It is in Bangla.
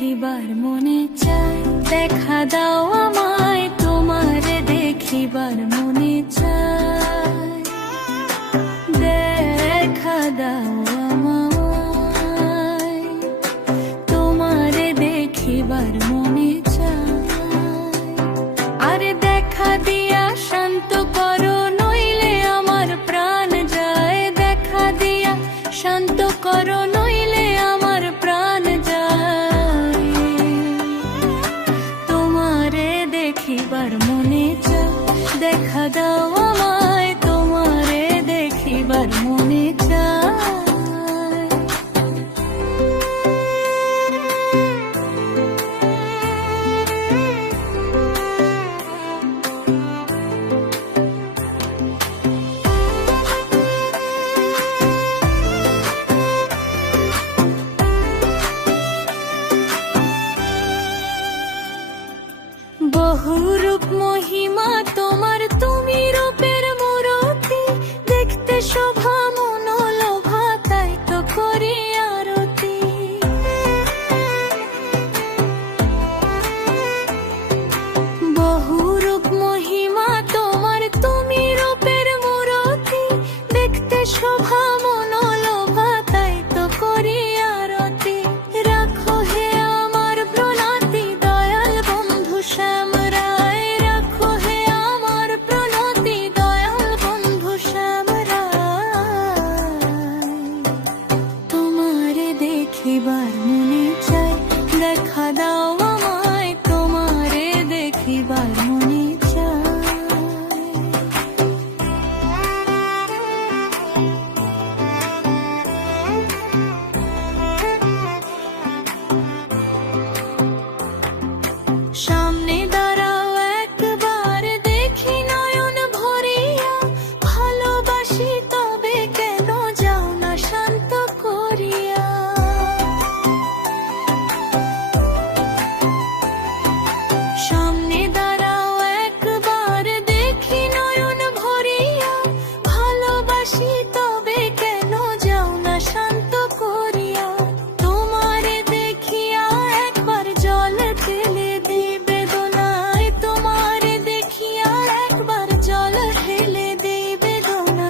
দেখিবার মনে চায়, দেখা দাও আমায় তোমারে দেখিবার মনে চায়, দেখা দাও আমায় তোমারে দেখিবার মনে চায়। আরে দেখা দিয়া শান্ত করো নইলে আমার প্রাণ যায়, দেখা দিয়া শান্ত করো নইলে আমার প্রাণ যায়, তোমারে দেখিবার মনে চায়, দেখা দাও আমায় তোমারে দেখিবার মনে চায়। বহুরূপ মহিমা তোমার, তুমি রূপের মূরতি, দেখতে শোভা মনোলোভা, তাই তো করি আরতি। বহুরূপ মহিমা তোমার, তুমি রূপের মূরতি, দেখতে শোভা